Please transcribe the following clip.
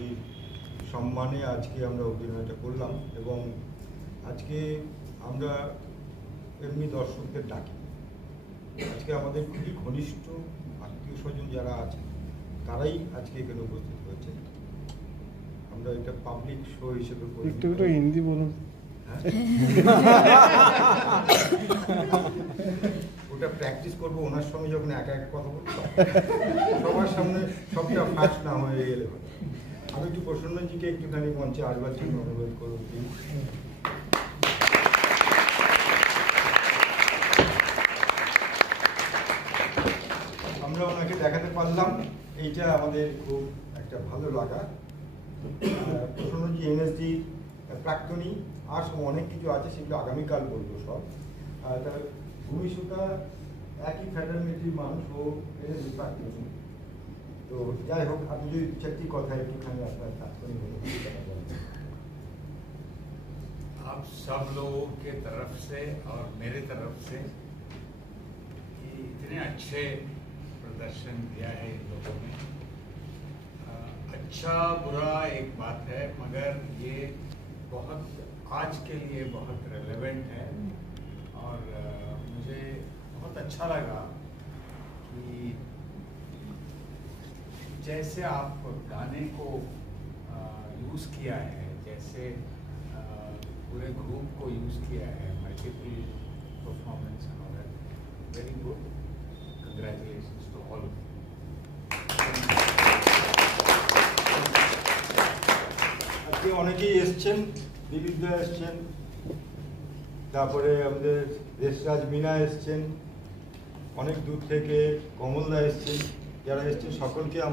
মোদির সম্মানে আজকে আমরা অভিনয়টা করলাম এবং আজকে আমরা এমনি দর্শকদের ডাকি। আজকে আমাদের খুবই ঘনিষ্ঠ আত্মীয় স্বজন যারা আছে তারাই আজকে এখানে উপস্থিত হয়েছে। আমরা এটা পাবলিক শো হিসেবে করি। একটু হিন্দি বলুন। ওটা প্র্যাকটিস করবো ওনার সঙ্গে যখন একা একা কথা বলবো, সবার সামনে সবটা ফাঁস না হয়ে গেলে। আমি একটু প্রসন্নজিকে একটুখানি মঞ্চে আসবার জন্য অনুরোধ করবো। আমরা ওনাকে দেখাতে পারলাম, এইটা আমাদের খুব একটা ভালো লাগা। প্রসন্নজি এনএসডি প্রাক্তনী, আর অনেক কিছু আছে, সেগুলো আগামীকাল বলবো সব। তার ভূমিসুতা একই ফ্যাটার্নিটির মানুষ, ও এনএসডি প্রাক্তনী। তো যাই হোক, আপনি যদি দু চারটি কথা একটুখানি আপনার প্রাক্তনী आप सब लोगों के तरफ से और मेरे तरफ से कि इतने अच्छे प्रदर्शन दिया है इन लोगों ने। अच्छा बुरा एक बात है, मगर ये बहुत आज के लिए बहुत रेलेवेंट है। और मुझे बहुत अच्छा लगा कि जैसे आप गाने को यूज़ किया है, जैसे पूरे ग्रुप को यूज़ किया है, मल्टीपल परफॉर्मेंस और very good, congratulations to all. আজকে অনেকেই এসছেন, দিলীপ দা এসছেন, তারপরে আমাদের দেশরাজ মিনা এসছেন, অনেক দূর থেকে কমলদা এসছেন। যারা এসছেন সকলকে